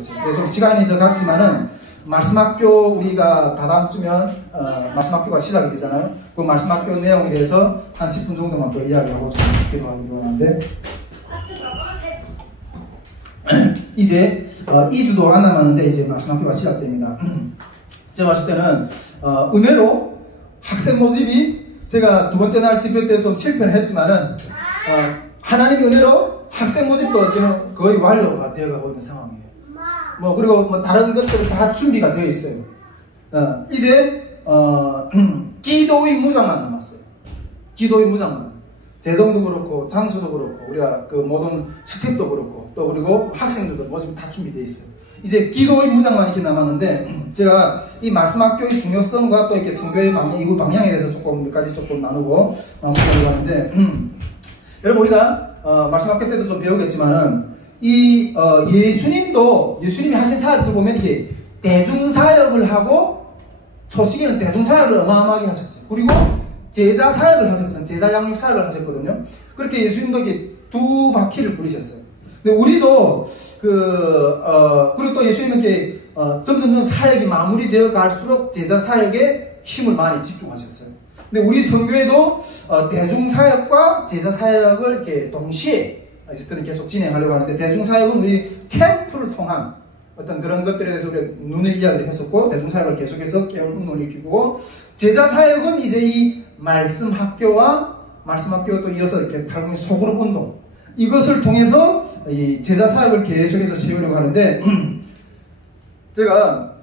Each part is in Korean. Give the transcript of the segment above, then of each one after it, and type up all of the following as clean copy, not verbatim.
있어요. 좀 시간이 더 갔지만은 말씀학교 우리가 다다음 주면 말씀학교가 시작이 되잖아요. 그 말씀학교 내용에 대해서 한 10분 정도만 더 이야기하고 좀 기도하기로 하는데 이제 2주도 안 남았는데 이제 말씀학교가 시작됩니다. 제가 봤을 때는 은혜로 학생 모집이 제가 두 번째 날 집회 때 좀 실패를 했지만은 하나님의 은혜로 학생 모집도 지금 거의 완료가 되어가고 있는 상황이에요. 그리고 뭐 다른 것들은 다 준비가 되어 있어요. 이제 기도의 무장만 남았어요. 기도의 무장만. 재정도 그렇고 장소도 그렇고 우리가 그 모든 스텝도 그렇고 또 그리고 학생들도 모집이 다 준비되어 있어요. 이제 기도의 무장만 이렇게 남았는데 제가 이 말씀학교의 중요성과 또 이렇게 선교의 방향, 이후 방향에 대해서 조금 몇 가지 조금 나누고 마무리하려고 하는데 여러분 우리가 말씀학교 때도 좀 배우겠지만은 이 예수님이 하신 사역들 보면 이게 대중사역을 하고 초시기는 대중사역을 어마어마하게 하셨어요. 그리고 제자 사역을 하셨거든요. 제자 양육 사역을 하셨거든요. 그렇게 예수님도 이게 두 바퀴를 부리셨어요. 근데 우리도 그리고 또 예수님은 이렇게 점점 사역이 마무리되어 갈수록 제자 사역에 힘을 많이 집중하셨어요. 근데 우리 선교회도 대중사역과 제자 사역을 이렇게 동시에 저는 계속 진행하려고 하는데 대중사역은 우리 캠프를 통한 어떤 그런 것들에 대해서 우리가 눈의 이야기를 했었고 대중사역을 계속해서 깨우는 눈을 키우고 제자사역은 이제 이 말씀학교와 말씀학교와 또 이어서 이렇게 탈북민 소그룹 운동 이것을 통해서 이 제자사역을 계속해서 세우려고 하는데 제가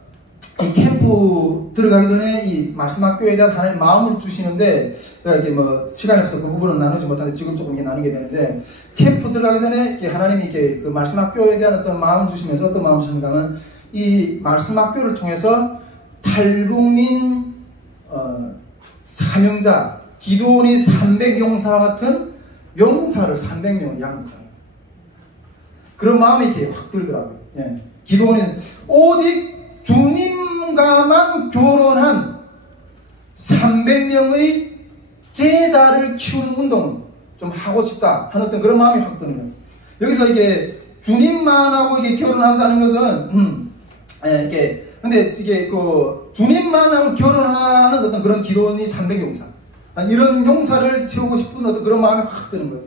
이 캠프 들어가기 전에 이 말씀학교에 대한 하나님 마음을 주시는데 제가 이게 뭐 시간이 없어서 그 부분은 나누지 못하는데 지금 조금 이렇게 나누게 되는데 캠프 들어가기 전에 이렇게 하나님이 이렇게 그 말씀학교에 대한 어떤 마음을 주시면서 어떤 마음을 주시는가 하면 이 말씀학교를 통해서 탈북민 사명자 기도원이 300용사와 같은 용사를 300명을 양육하는 그런 마음이 이렇게 확 들더라고요. 예. 기도원이 오직 주님과만 결혼한 300명의 제자를 키우는 운동을 좀 하고 싶다 하는 어떤 그런 마음이 확 드는 거예요. 여기서 이게 주님만하고 이게 결혼한다는 것은 이렇게 근데 이게 그 주님만하고 결혼하는 어떤 그런 기도원이 300용사 이런 용사를 세우고 싶은 어떤 그런 마음이 확 드는 거예요.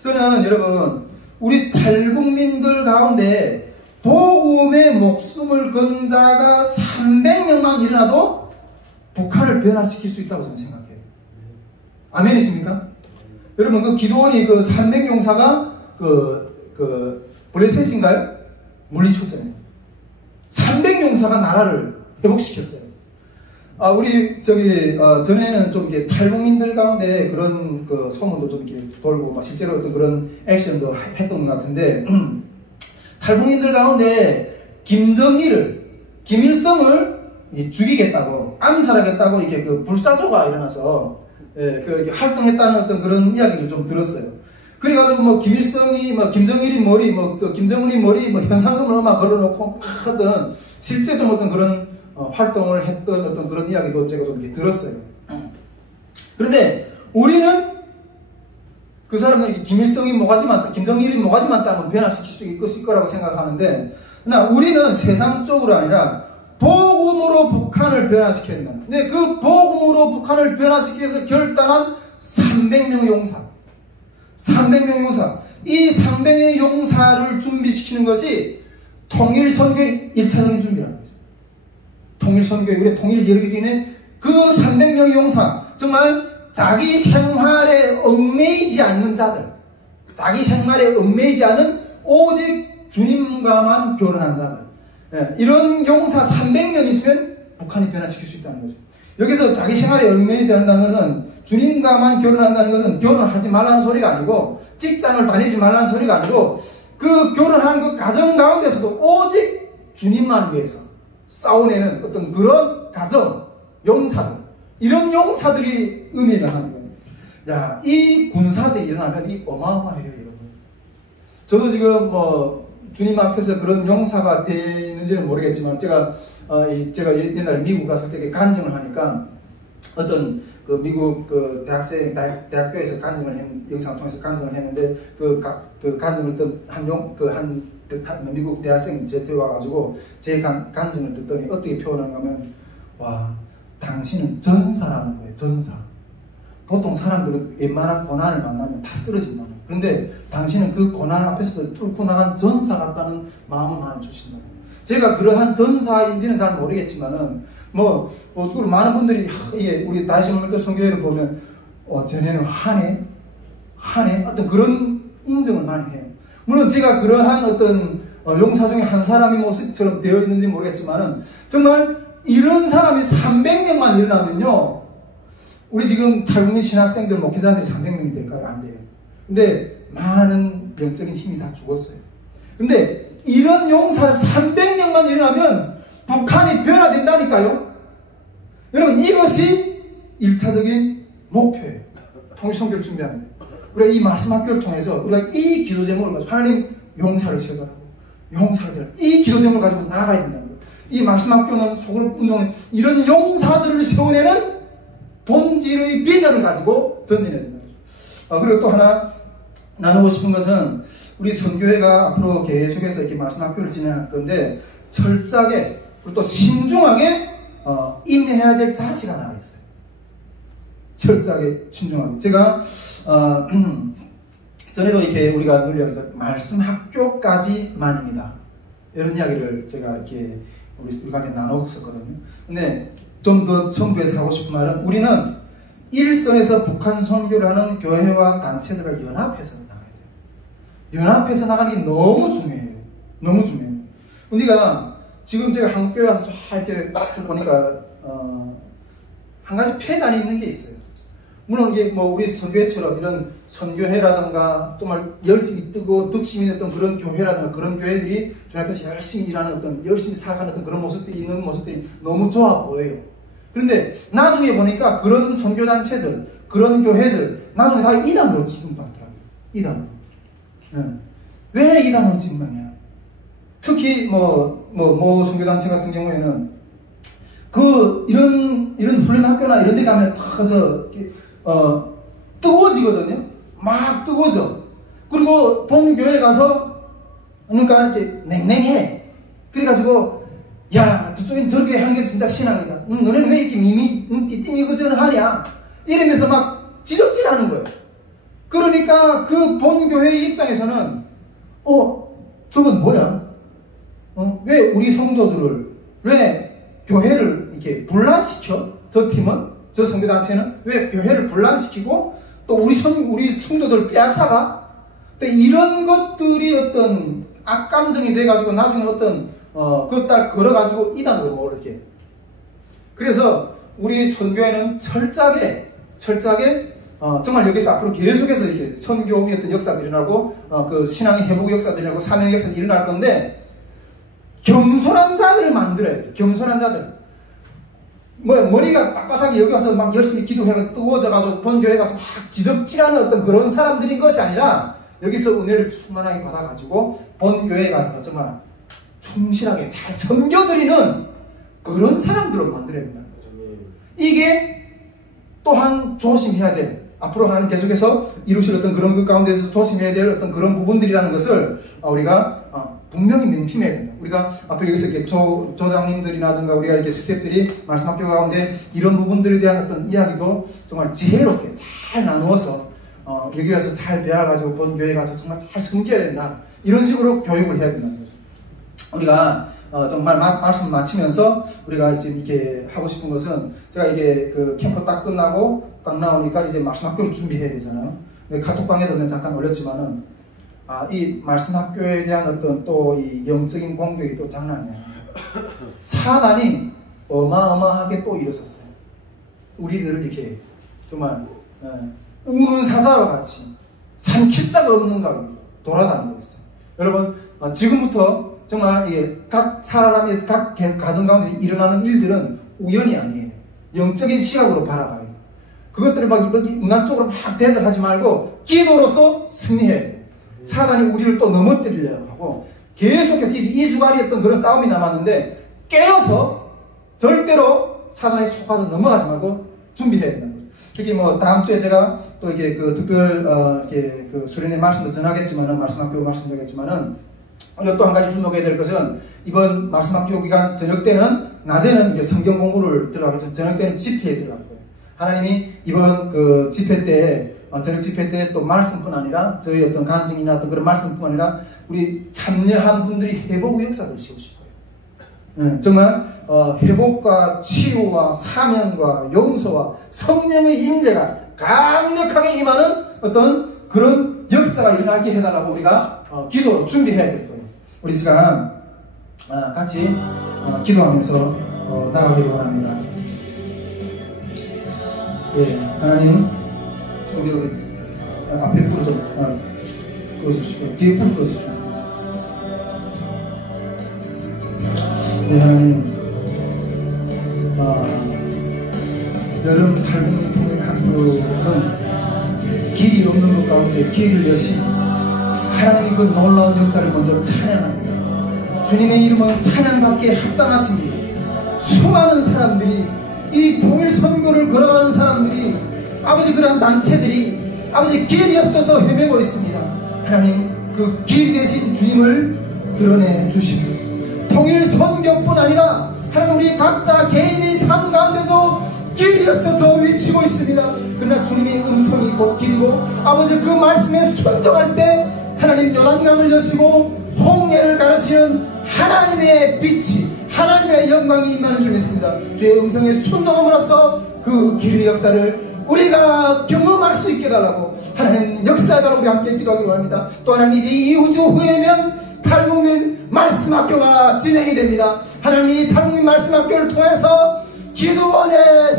저는 여러분 우리 탈북민들 가운데 복음의 목숨을 건 자가 300명만 일어나도 북한을 변화시킬 수 있다고 저는 생각해요. 아멘이십니까? 여러분 그 기도원이 그 300용사가 블레셋인가요? 물리쳤잖아요. 300용사가 나라를 회복시켰어요. 우리 전에는 좀 이렇게 탈북민들 가운데 그런 그 소문도 좀 이렇게 돌고 실제로 어떤 그런 액션도 했던 것 같은데 탈북민들 가운데 김일성을 죽이겠다고 암살하겠다고 이렇게 그 불사조가 일어나서 활동했다는 어떤 그런 이야기를 좀 들었어요. 그래가지고 뭐 김일성이 뭐 김정일이 머리 김정은이 머리 현상금을 막 걸어놓고 하던 실제 좀 어떤 그런 활동을 했던 어떤 그런 이야기도 제가 좀 이렇게 들었어요. 그런데 우리는 그 사람들이 김일성이 모가지만 김정일이 모가지만 따면 변화시킬 수 있을 거라고 생각하는데 그러나 우리는 세상적으로 아니라 복음으로 북한을 변화시켜야 된다. 근데 그 복음으로 북한을 변화시키기 위해서 결단한 300명의 용사 300명의 용사 이 300명의 용사를 준비시키는 것이 통일선교의 1차적인 준비라는 거죠. 통일선교의 우리 통일을 이루기 전에 그 300명의 용사 정말 자기 생활에 얽매이지 않는 자들 자기 생활에 얽매이지 않은 오직 주님과만 결혼한 자들 이런 용사 300명 있으면 북한이 변화시킬 수 있다는 거죠. 여기서 자기 생활에 얽매이지 않는다는 것은 주님과만 결혼한다는 것은 결혼하지 말라는 소리가 아니고 직장을 다니지 말라는 소리가 아니고 그 결혼하는 그 가정 가운데서도 오직 주님만 위해서 싸워내는 어떤 그런 가정 용사들 이런 용사들이 의미를 하는 거예요. 야, 이 군사들이 일어나면 이 어마어마해요, 여러분. 저도 지금 뭐 주님 앞에서 그런 용사가 되는지는 모르겠지만 제가 옛날에 미국 갔을 때 간증을 하니까 어떤 그 미국 그 대학교에서 간증을 영상을 통해서 간증을 했는데 그 간증을 듣던 미국 대학생이 저한테 와가지고 제 간증을 듣더니 어떻게 표현하는가 하면, 와, 당신은 전사라는 거예요. 전사. 보통 사람들은 웬만한 고난을 만나면 다 쓰러진다는 거예요. 그런데 당신은 그 고난 앞에서도 뚫고 나간 전사 같다는 마음을 많이 주신다는 거예요. 제가 그러한 전사인지는 잘 모르겠지만은 그리고 많은 분들이 우리 다시몬 선교회를 보면 쟤네는 하네 어떤 그런 인정을 많이 해요. 물론 제가 그러한 어떤 용사 중에 한 사람의 모습처럼 되어 있는지 모르겠지만은 정말 이런 사람이 300명만 일어나면요, 우리 지금 탈북민 신학생들 목회자들이 300명이 될까요? 안 돼요. 근데 많은 영적인 힘이 다 죽었어요. 근데 이런 용사 300명만 일어나면 북한이 변화된다니까요. 여러분, 이것이 1차적인 목표예요. 통일선교를 준비하는 데. 우리가 이 말씀 학교를 통해서 우리가 이 기도 제목을 가지고 하나님 용사를 세워달라고, 용사를 되라, 이 기도 제목을 가지고 나가야 된다는 거예요. 이 말씀 학교는 속으로 운동은 이런 용사들을 세워내는 본질의 비전을 가지고 전진해야 된다는 거죠. 그리고 또 하나 나누고 싶은 것은, 우리 선교회가 앞으로 계속해서 이렇게 말씀 학교를 진행할 건데 철저하게 그리고 또 신중하게 임해야 될 자세가 나와 있어요. 철저하게 신중하게. 제가 전에도 이렇게 우리가 늘 여기서 말씀 학교까지만입니다, 이런 이야기를 제가 이렇게 우리 간에 나눴었거든요. 근데 좀 더 첨부해서 하고 싶은 말은, 우리는 일선에서 북한 선교를 하는 교회와 단체들과 연합해서 나가야 돼요. 연합해서 나가는 게 너무 중요해요. 너무 중요해요. 우리가 지금 제가 한국교회 와서 이렇게 딱 보니까 한 가지 폐단이 있는 게 있어요. 물론 이게 우리 선교회처럼 이런 선교회라든가 정말 열심히 뜨고 득심이 됐던 그런 교회라든가 그런 교회들이 주님 앞에서 열심히 일하는 어떤 열심히 살아가는 어떤 그런 모습들이 있는 모습들이 너무 좋아 보여요. 그런데 나중에 보니까 그런 선교단체들, 그런 교회들 나중에 다 이단으로 취급받더라고요. 이단으로. 왜 이단으로 취급받냐? 특히 선교단체 같은 경우에는 이런 훈련 학교나 이런 데 가면 다 가서 뜨거워지거든요. 막 뜨거워져. 그리고 본 교회 가서 그러니까 이렇게 냉랭해. 그래가지고, 야, 저쪽엔 저렇게 하는 게 진짜 신앙이다. 너네는 왜 이렇게 띠미거전을 하냐? 이러면서 막 지적질하는 거예요. 그러니까 그 본 교회의 입장에서는 저건 뭐야? 왜 우리 성도들을, 왜 교회를 이렇게 분란시켜? 저 팀은, 저 선교단체는 왜 교회를 분란시키고 또 우리 성도들 빼앗아가? 이런 것들이 어떤 악감정이 돼가지고 나중에 어떤 그것 딱 걸어가지고 이단으로 이렇게. 그래서 우리 선교회는 철저하게 정말 여기서 앞으로 계속해서 이렇게 선교의 어떤 역사들이 일어나고 그 신앙의 회복의 역사들이 일어나고 사명의 역사들이 일어날 건데, 겸손한 자들을 만들어야 돼요. 겸손한 자들. 머리가 빳빳하게 여기 와서 막 열심히 기도해서 뜨거워져가지고 본교회 가서 막 지적질하는 어떤 그런 사람들인 것이 아니라, 여기서 은혜를 충만하게 받아가지고 본교회에 가서 정말 충실하게 잘 섬겨드리는 그런 사람들로 만들어야 된다는 거죠. 이게 또한 조심해야 될, 앞으로 하나님 계속해서 이루실 어떤 그런 것 가운데서 조심해야 될 어떤 그런 부분들이라는 것을 우리가 분명히 명심해야 된다. 우리가 앞에 여기서 이렇게 조장님들이라든가 우리가 이렇게 스태프들이 말씀학교 가운데 이런 부분들에 대한 어떤 이야기도 정말 지혜롭게 잘 나누어서 여기 와서 잘 배워가지고 본 교회 가서 정말 잘 섬겨야 된다. 이런 식으로 교육을 해야 된다는 거죠. 우리가 정말 말씀 마치면서 우리가 지금 이렇게 하고 싶은 것은, 제가 이게 그 캠프 딱 끝나고 딱 나오니까 이제 말씀 학교를 준비해야 되잖아요. 카톡방에도 잠깐 올렸지만은, 이 말씀 학교에 대한 어떤 또 이 영적인 공격이 또 장난이야. 사단이 어마어마하게 또 일어섰어요. 우리들을 이렇게 정말 우는 사자와 같이 삼킬 자가 없는 가운데 돌아다니고 있어요. 여러분, 지금부터 정말 각 사람의 각 가정 가운데 일어나는 일들은 우연이 아니에요. 영적인 시각으로 바라봐야 돼요. 그것들을 막 인간적으로 막 대적하지 말고 기도로서 승리해야 돼요. 사단이 우리를 또 넘어뜨리려고 하고 계속해서 이 주간이 어떤 그런 싸움이 남았는데, 깨어서 절대로 사단에 속아서 넘어가지 말고 준비해야 된다는 거죠. 특히 뭐 다음 주에 제가 또 이게 그 특별 이렇게 그 수련회 말씀도 전하겠지만은 말씀학교 말씀드리겠지만은 또 한 가지 주목해야 될 것은 이번 말씀학교 기간 저녁 때는 낮에는 이제 성경 공부를 들어가겠죠. 저녁 때는 집회에 들어갈 거예요. 하나님이 이번 그 집회 때 저녁 집회 때 또 말씀뿐 아니라 저희 어떤 간증이나 어떤 그런 말씀뿐 아니라 우리 참여한 분들이 회복의 역사를 세우실 거예요. 정말 회복과 치유와 사명과 용서와 성령의 임재가 강력하게 임하는 어떤 그런 역사가 일어나게 해달라고 우리가 기도로 준비해야 될 거예요. 우리 시간 같이 기도하면서 나가기를 원합니다. 예, 하나님, 우리 앞에 불을 좀 꺼주시고 뒤에 불 꺼주시고. 네, 하나님, 여름 탈북민 통일학교는 길이 없는 것 가운데 길을 여신 하나님의 그 놀라운 역사를 먼저 찬양합니다. 주님의 이름은 찬양받기에 합당하십니다. 수많은 사람들이 이 통일 선교를 걸어가는 사람들이 아버지 그러한 단체들이 아버지 길이 없어서 헤매고 있습니다. 하나님 그 길 대신 주님을 드러내 주십소서. 통일 선교뿐 아니라 하나님 우리 각자 개인의 삶 가운데도 길이 없어서 외치고 있습니다. 그러나 주님의 음성이 곧 길이고 아버지 그 말씀에 순종할 때 하나님 요단강을 여시고 홍해를 가르치는 하나님의 빛이 하나님의 영광이 임하는 줄 믿습니다. 주의 음성에 순종함으로써 그 길의 역사를 우리가 경험할 수 있게 해달라고 하나님 역사해달라고 우리 함께 기도하기로 합니다. 또 하나님 이제 2주 후에면 탈북민 말씀학교가 진행이 됩니다. 하나님 이 탈북민 말씀학교를 통해서 기도원의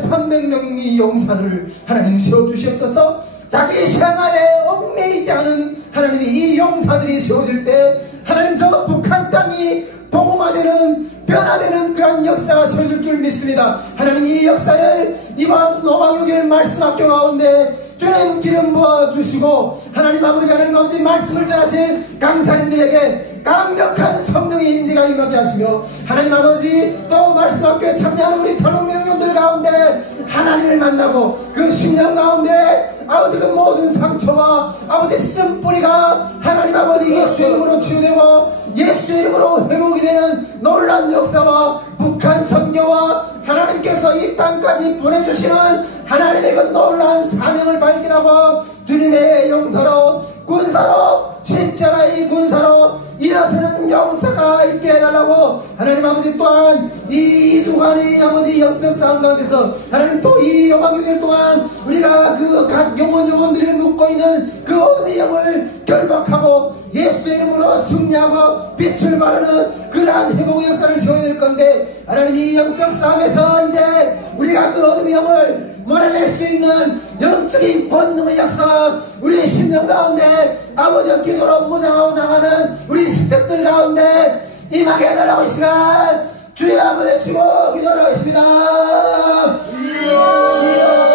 300명의 용사를 하나님 세워주시옵소서. 자기 생활에 얽매이지 않은 하나님이 이 용사들이 세워질 때 하나님 저 북한 땅이 복음화되는 변화되는 그런 역사가 세워질 줄 믿습니다. 하나님 이 역사를 이번 노방유길 말씀학교 가운데 주님 기름 부어주시고 하나님 아버지 하나님 아버지 말씀을 전하실 강사님들에게 강력한 성령의 임재가 임하게 하시며 하나님 아버지 또 말씀학교에 참여하는 우리 탈북민들 가운데 하나님을 만나고 그 10년 가운데 아버지 그 모든 상처와 아버지 씨름뿌리가 하나님 아버지 예수 이름으로 치유되고 예수 이름으로 회복이 되는 놀라운 역사와 북한 선교와 하나님께서 이 땅까지 보내주시는 하나님의 그 놀라운 사명을 발견하고 주님의 용사로 군사로 십자가의 군사로 일어서는 용사가 있게 해달라고 하나님 아버지 또한 이 2주간의 아버지 영적 싸움 가운데서 하나님 또 이 요방 6일 동안 우리가 그 각 영혼들을 묶고 있는 그 어둠의 영을 결박하고 예수의 이름으로 승리하고 빛을 바르는 그러한 회복의 역사를 세워야 될 건데 하나님 이 영적 싸움에서 이제 우리가 그 어둠의 영을 몰아낼 수 있는 영적인 본능의 역사 우리 10년 가운데 아버지 기도로 무장하고 나가는 우리 스태프들 가운데 임하게 해달라고 이 시간 주여 한번 외치고 기도하고 있습니다. 주여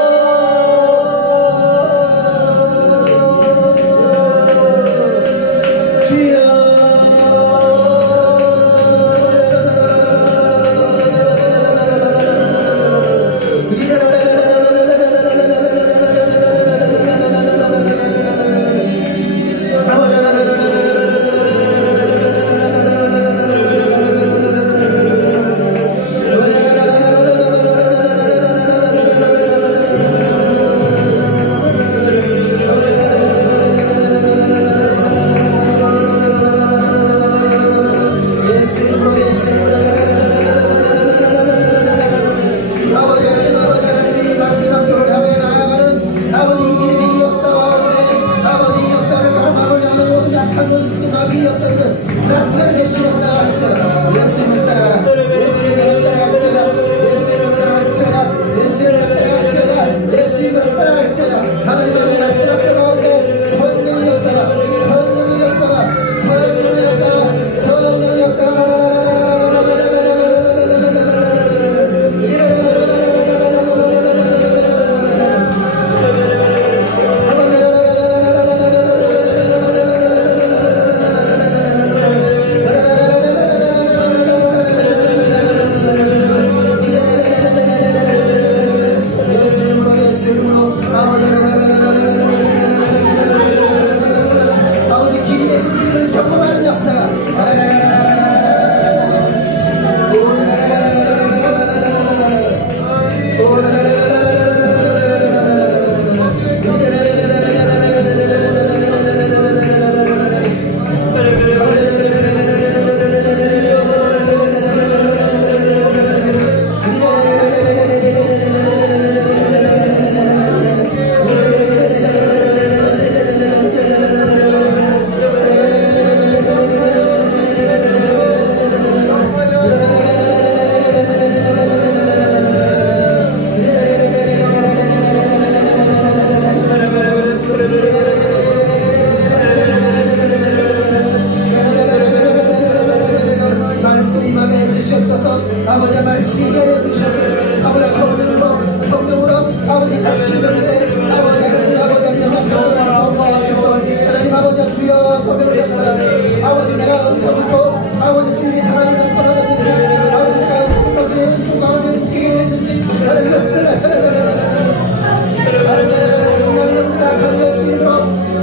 주시옵소서. 아버지 말씀 있게 하여 주시옵소서. 아버지 성령으로 아버지 각 신령들의 아버지 하나님 연합하여 주셔서 하나님 아버지 주여 조명을 하시옵소서. 아버지 내가 어디서부터 아버지 주님이 사랑이 떨어졌는지 아버지 내가 어디서부터 주의 조각을 느끼게 했는지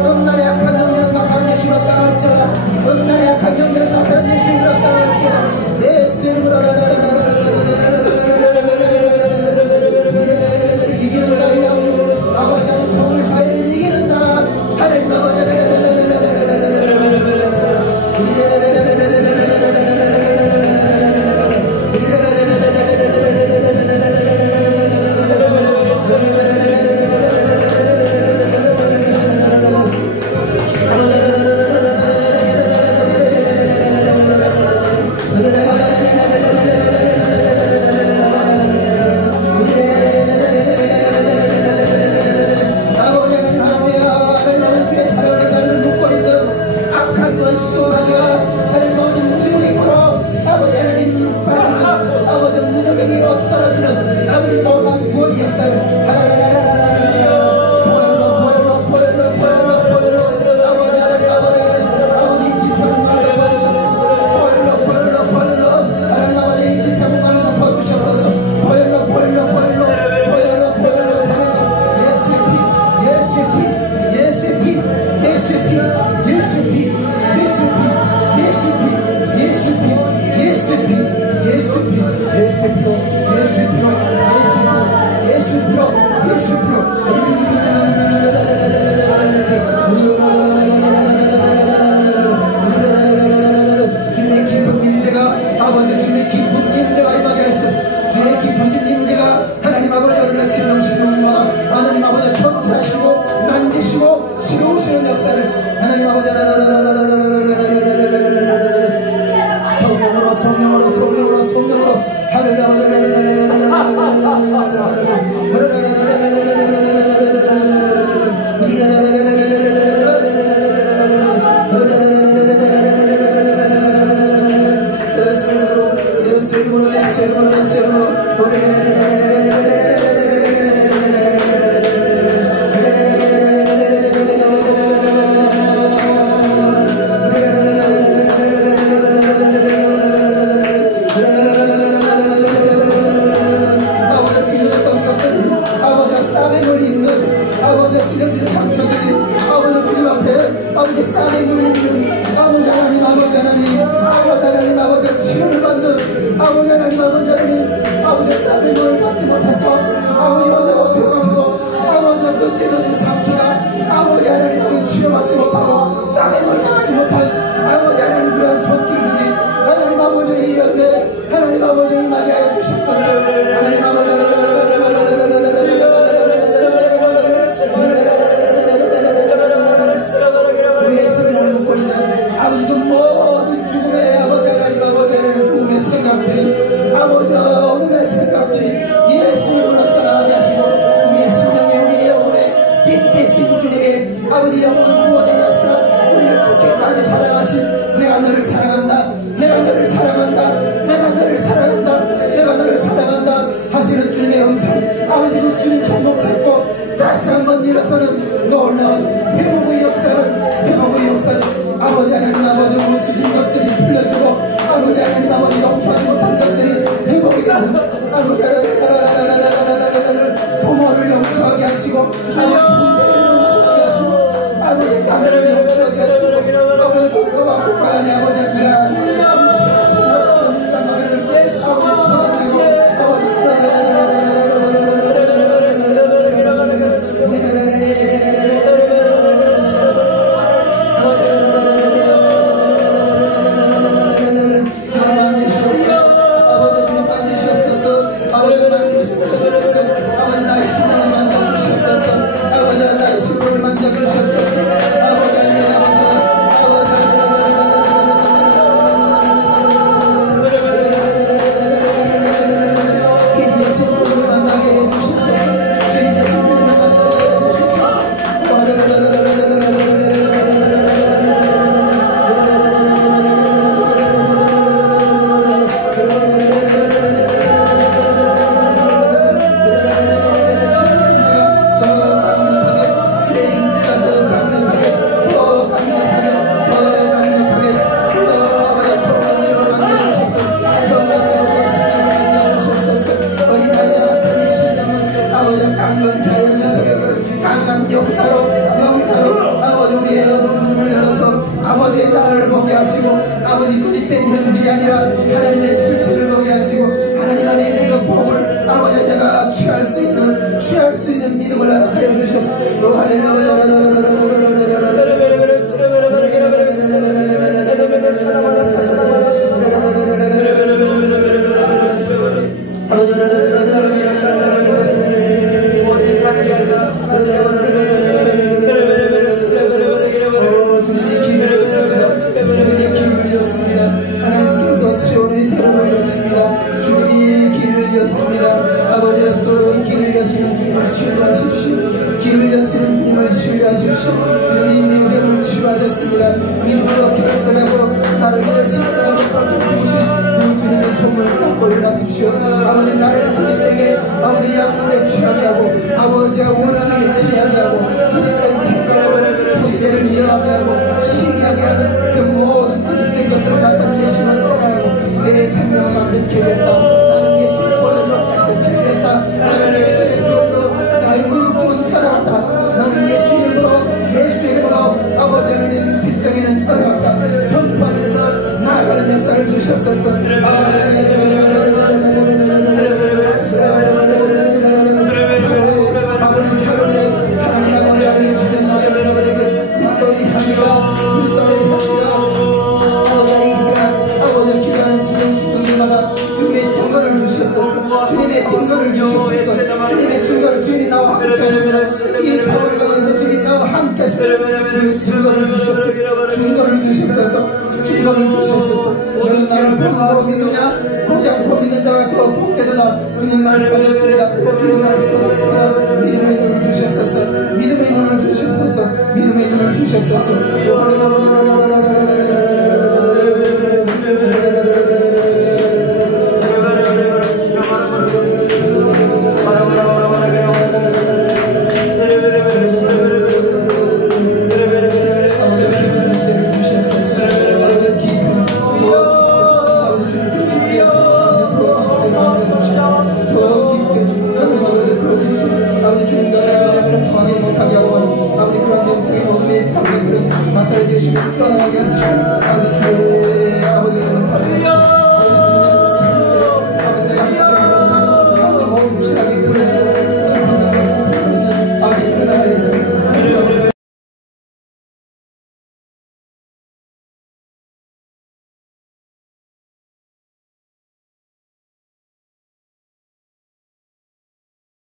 음란의 악한 영들은 나사는 예수로 따라올지어다. 음란의 악한 영들은 나사는 예수로 따라올지어다. 예수 이름으로 이기는 자여 아버지 하나님 통일 사이를 이기는 자 하나님 아버지 아버지 영혼 구원의 하나님의 술틀을 먹게 하시고 하나님 안에 있는 그 복을 아버지 내가 취할 수 있는 믿음을 하여 주시옵소서. 할렐루야. 주님의 길을 였습니다. 하나님께서 시온의 대로를 였습니다. 주님이 길을 였습니다. 아버지 그 길을 여시는 주님을 신뢰하십시오. 길을 여시는 주님을 신뢰하십시오. 주님이 내 병을 치유하셨습니다. 믿음으로 결단하고 나를 위해 십자가에 못 박혀 죽으신 그 주님의 손을 잡고 일어나십시오. 아버지 나를 거짓되게 아버지 약물에 취하게 하고 아버지와 원수에 취하게 하고 거짓된 생각으로 형제를 미워하게 하고 시기하게 하는 그 모든 거짓된 것들을 나서주의 심을 떠나고 내 생명을 만들게 됐다. 나는 예수의 보혈로 깨끗게 됐다. 나는 예수의 보혈로 나의 의중을 따라갔다. 나는 예수 이름으로 아버지 하나님 뒷장에는 따라갔다. 선포하면서 나아가는 역사를 주시옵소서. 아버지 사랑에 하나님 아버지 하나님 주신 나에게 불도의 향기가 아버지 이 시간 아버지 기도하는 신령마다 주님의 증거를 주시옵소서. 주님의 증거를 주시옵소서. 주님의 증거를 주님이 나와 함께 하시면 이 사월 가운데 주님이 나와 함께 하시면 그 증거를 주시옵소서. 증거를 주시옵소서. 증거를 주시옵소서. 너는 나를 보고 믿느냐? 보지 않고 믿는 자가 더 복게 되다. 주님 말씀하셨습니다. 주님 말씀하셨습니다. 믿음의 눈을 주시옵소서. 믿음의 눈을 주시옵소서. 믿음의 눈을 주시옵소서.